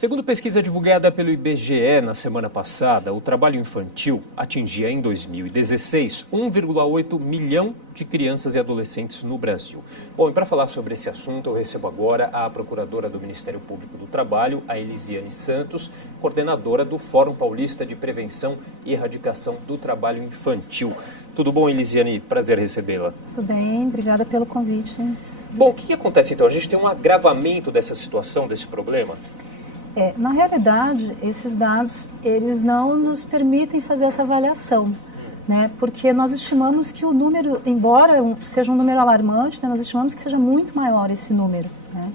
Segundo pesquisa divulgada pelo IBGE na semana passada, o trabalho infantil atingia em 2016 1,8 milhão de crianças e adolescentes no Brasil. Bom, e para falar sobre esse assunto, eu recebo agora a procuradora do Ministério Público do Trabalho, a Elisiane Santos, coordenadora do Fórum Paulista de Prevenção e Erradicação do Trabalho Infantil. Tudo bom, Elisiane? Prazer recebê-la. Tudo bem, obrigada pelo convite. Bom, o que acontece então? A gente tem um agravamento dessa situação, desse problema? Na realidade, esses dados, eles não nos permitem fazer essa avaliação, né? Porque nós estimamos que o número, embora seja um número alarmante, né, nós estimamos que seja muito maior esse número, né?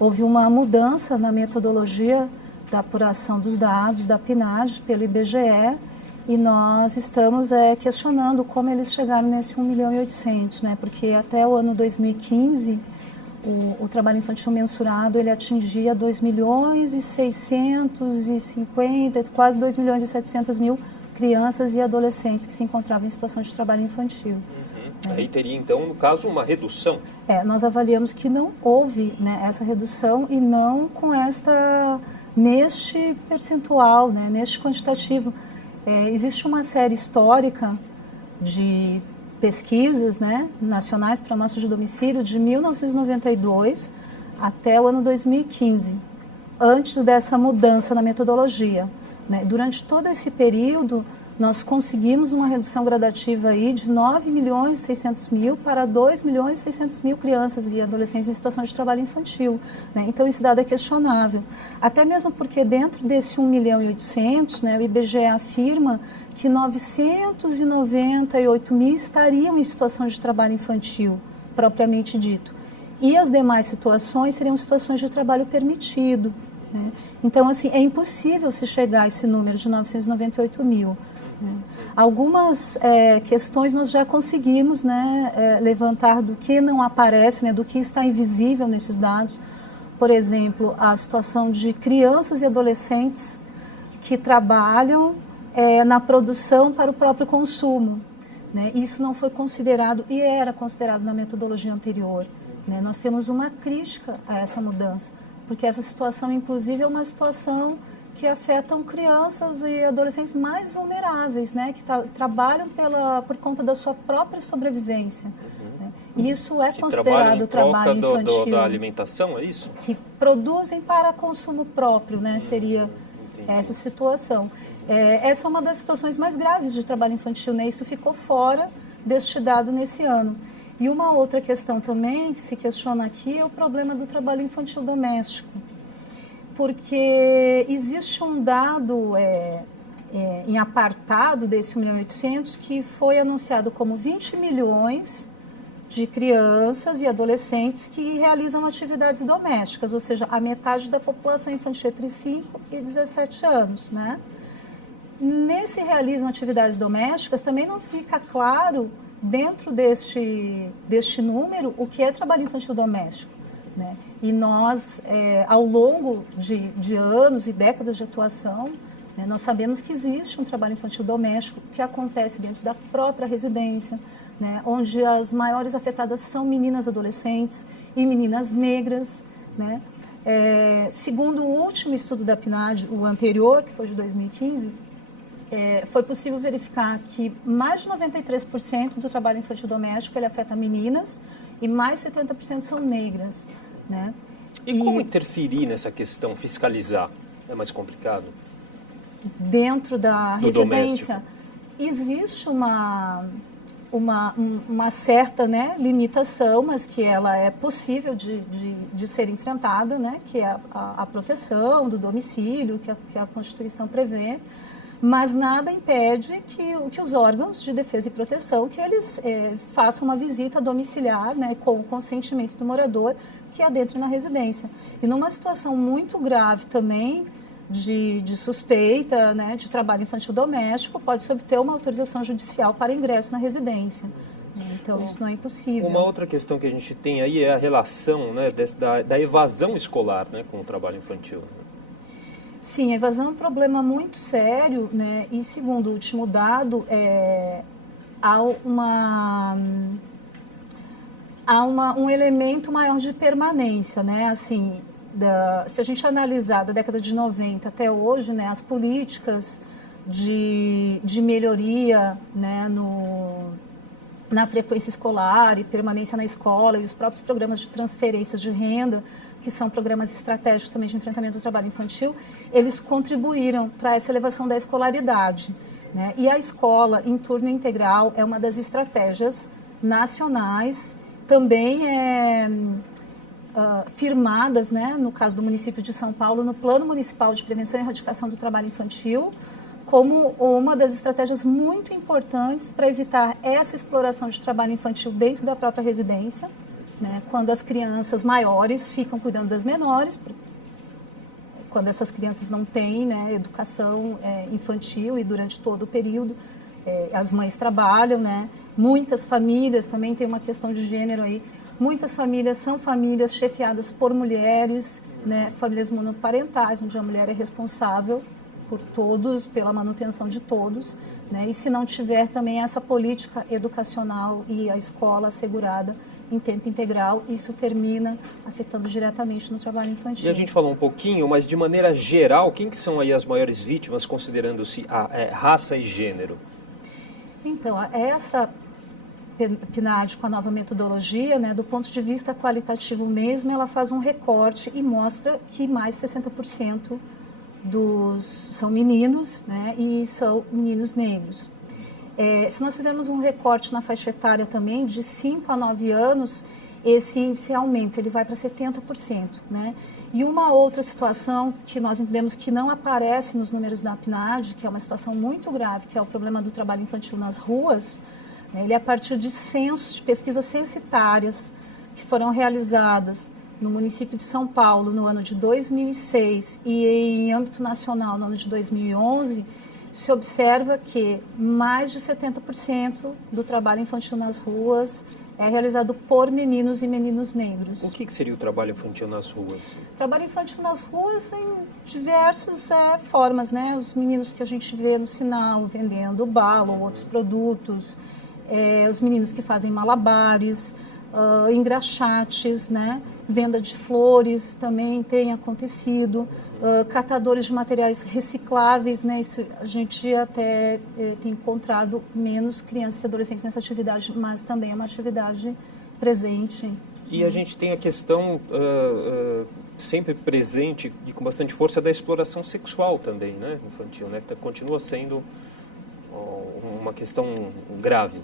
Houve uma mudança na metodologia da apuração dos dados da PNAD pelo IBGE e nós estamos questionando como eles chegaram nesse 1.800.000, né? Porque até o ano 2015... O trabalho infantil mensurado, ele atingia 2.650.000, quase 2.700.000 crianças e adolescentes que se encontravam em situação de trabalho infantil. Aí teria, então, no caso, uma redução? Nós avaliamos que não houve, né, essa redução e não com neste percentual, né, neste quantitativo. Existe uma série histórica de pesquisas, né, nacionais para amostra de domicílio de 1992 até o ano 2015, antes dessa mudança na metodologia, né? Durante todo esse período, nós conseguimos uma redução gradativa aí de 9.600.000 para 2.600.000 crianças e adolescentes em situação de trabalho infantil, né? Então, esse dado é questionável. Até mesmo porque dentro desse 1.800.000, né, o IBGE afirma que 998.000 estariam em situação de trabalho infantil, propriamente dito. E as demais situações seriam situações de trabalho permitido, né? Então, assim, é impossível se chegar a esse número de 998.000. Algumas questões nós já conseguimos, né, levantar do que não aparece, né, do que está invisível nesses dados. Por exemplo, a situação de crianças e adolescentes que trabalham na produção para o próprio consumo, né? Isso não foi considerado e era considerado na metodologia anterior, né? Nós temos uma crítica a essa mudança, porque essa situação, inclusive, é uma situação que afetam crianças e adolescentes mais vulneráveis, né, que trabalham por conta da sua própria sobrevivência. Né? E isso é considerado trabalho infantil. Da alimentação, é isso? Que produzem para consumo próprio, né, seria essa situação. Essa é uma das situações mais graves de trabalho infantil, né? Isso ficou fora deste dado nesse ano. E uma outra questão também que se questiona aqui é o problema do trabalho infantil doméstico. Porque existe um dado em apartado desse 1.800.000 que foi anunciado como 20 milhões de crianças e adolescentes que realizam atividades domésticas, ou seja, a metade da população infantil entre 5 e 17 anos, né? Nesse realizam atividades domésticas, também não fica claro, dentro deste número, o que é trabalho infantil doméstico, né? E nós, ao longo de anos e décadas de atuação, né, nós sabemos que existe um trabalho infantil doméstico que acontece dentro da própria residência, né, onde as maiores afetadas são meninas adolescentes e meninas negras, né? Segundo o último estudo da PNAD, o anterior, que foi de 2015, foi possível verificar que mais de 93% do trabalho infantil doméstico ele afeta meninas e mais 70% são negras, né? E como interferir nessa questão, fiscalizar? É mais complicado? Dentro da residência, doméstico. Existe uma certa, né, limitação, mas que ela é possível de ser enfrentada, né, que é a proteção do domicílio, que a Constituição prevê, mas nada impede que os órgãos de defesa e proteção, que eles façam uma visita domiciliar, né, com o consentimento do morador, que adentre na residência. E numa situação muito grave também, de suspeita, né, de trabalho infantil doméstico, pode-se obter uma autorização judicial para ingresso na residência. Então, isso não é impossível. Uma outra questão que a gente tem aí é a relação, né, da evasão escolar, né, com o trabalho infantil. Sim, a evasão é um problema muito sério, né, e segundo o último dado, há um elemento maior de permanência, né, assim, se a gente analisar da década de 90 até hoje, né, as políticas de melhoria, né, na frequência escolar e permanência na escola e os próprios programas de transferência de renda, que são programas estratégicos também de enfrentamento do trabalho infantil, eles contribuíram para essa elevação da escolaridade, né? E a escola em turno integral é uma das estratégias nacionais, também firmadas, né, no caso do município de São Paulo, no Plano Municipal de Prevenção e Erradicação do Trabalho Infantil, como uma das estratégias muito importantes para evitar essa exploração de trabalho infantil dentro da própria residência, né, quando as crianças maiores ficam cuidando das menores, quando essas crianças não têm, né, educação infantil e durante todo o período as mães trabalham, né, muitas famílias, também tem uma questão de gênero aí, muitas famílias são famílias chefiadas por mulheres, né, famílias monoparentais, onde a mulher é responsável por todos, pela manutenção de todos, né? E se não tiver também essa política educacional e a escola assegurada em tempo integral, isso termina afetando diretamente no trabalho infantil. E a gente falou um pouquinho, mas de maneira geral, quem que são aí as maiores vítimas, considerando-se raça e gênero? Então, essa PNAD com a nova metodologia, né, do ponto de vista qualitativo mesmo, ela faz um recorte e mostra que mais 60% são meninos, né, e são meninos negros. Se nós fizermos um recorte na faixa etária também, de 5 a 9 anos, esse índice aumenta, ele vai para 70%. Né? E uma outra situação que nós entendemos que não aparece nos números da PNAD, que é uma situação muito grave, que é o problema do trabalho infantil nas ruas, né? Ele é a partir de censos, de pesquisas censitárias que foram realizadas no município de São Paulo no ano de 2006 e em âmbito nacional no ano de 2011, se observa que mais de 70% do trabalho infantil nas ruas é realizado por meninos e meninos negros. O que seria o trabalho infantil nas ruas? Trabalho infantil nas ruas em diversas formas, né? Os meninos que a gente vê no sinal vendendo bala ou outros produtos, os meninos que fazem malabares, engraxates, né? Venda de flores também tem acontecido, catadores de materiais recicláveis, né? Isso, a gente até tem encontrado menos crianças e adolescentes nessa atividade, mas também é uma atividade presente. E a gente tem a questão sempre presente e com bastante força da exploração sexual também, né, infantil, né? Continua sendo uma questão grave.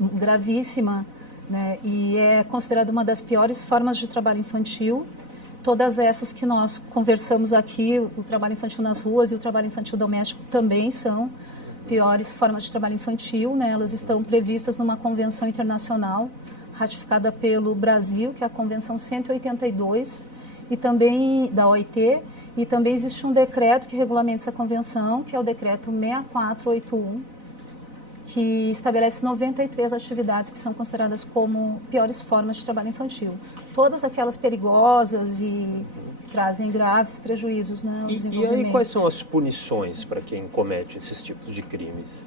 Gravíssima. Né? E é considerada uma das piores formas de trabalho infantil. Todas essas que nós conversamos aqui, o trabalho infantil nas ruas e o trabalho infantil doméstico também são piores formas de trabalho infantil, né? Elas estão previstas numa convenção internacional ratificada pelo Brasil, que é a Convenção 182, e também da OIT, e também existe um decreto que regulamenta essa convenção, que é o decreto 6481, que estabelece 93 atividades que são consideradas como piores formas de trabalho infantil. Todas aquelas perigosas e trazem graves prejuízos, né, ao desenvolvimento. E aí quais são as punições para quem comete esses tipos de crimes?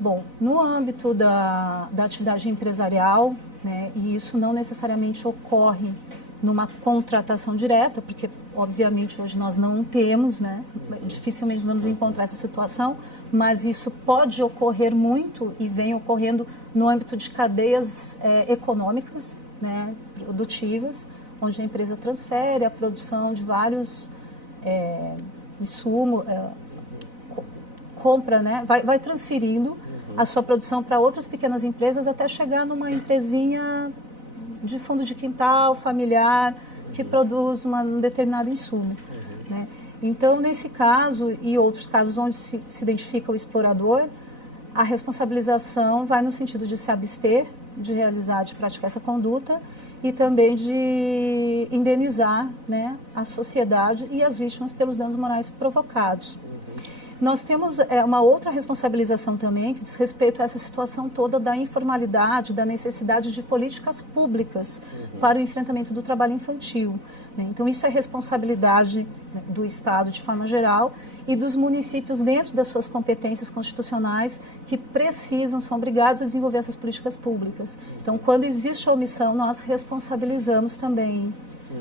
Bom, no âmbito da atividade empresarial, né, e isso não necessariamente ocorre numa contratação direta, porque obviamente hoje nós não temos, né, dificilmente vamos encontrar essa situação, mas isso pode ocorrer muito e vem ocorrendo no âmbito de cadeias econômicas, né, produtivas, onde a empresa transfere a produção de vários insumos, compra, né, vai transferindo a sua produção para outras pequenas empresas até chegar numa empresinha de fundo de quintal, familiar, que produz um determinado insumo. Né? Então, nesse caso e outros casos onde se identifica o explorador, a responsabilização vai no sentido de se abster de realizar, de praticar essa conduta e também de indenizar, né, a sociedade e as vítimas pelos danos morais provocados. Nós temos uma outra responsabilização também, que diz respeito a essa situação toda da informalidade, da necessidade de políticas públicas para o enfrentamento do trabalho infantil. Né? Então, isso é responsabilidade, né, do Estado de forma geral e dos municípios dentro das suas competências constitucionais que precisam, são obrigados a desenvolver essas políticas públicas. Então, quando existe a omissão, nós responsabilizamos também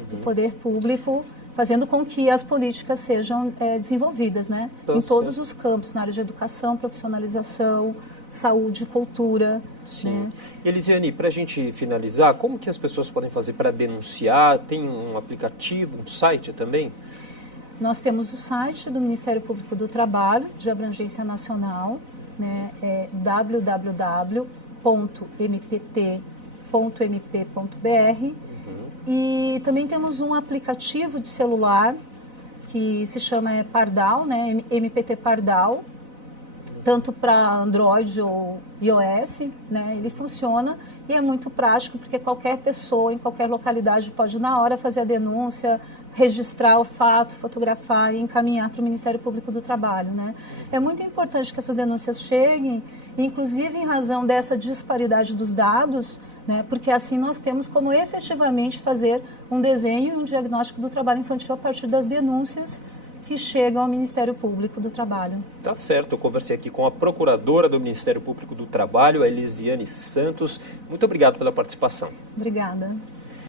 do poder público, fazendo com que as políticas sejam desenvolvidas, né? Em todos os campos, na área de educação, profissionalização, saúde, cultura. Sim. Né? Elisiane, para a gente finalizar, como que as pessoas podem fazer para denunciar? Tem um aplicativo, um site também? Nós temos o site do Ministério Público do Trabalho, de abrangência nacional, né? É www.mpt.mp.br. E também temos um aplicativo de celular que se chama Pardal, né? MPT Pardal, tanto para Android ou iOS, né? Ele funciona e é muito prático porque qualquer pessoa em qualquer localidade pode na hora fazer a denúncia, registrar o fato, fotografar e encaminhar para o Ministério Público do Trabalho, né? É muito importante que essas denúncias cheguem, inclusive em razão dessa disparidade dos dados, né? Porque assim nós temos como efetivamente fazer um desenho e um diagnóstico do trabalho infantil a partir das denúncias que chegam ao Ministério Público do Trabalho. Tá certo, eu conversei aqui com a procuradora do Ministério Público do Trabalho, a Elisiane Santos. Muito obrigado pela participação. Obrigada.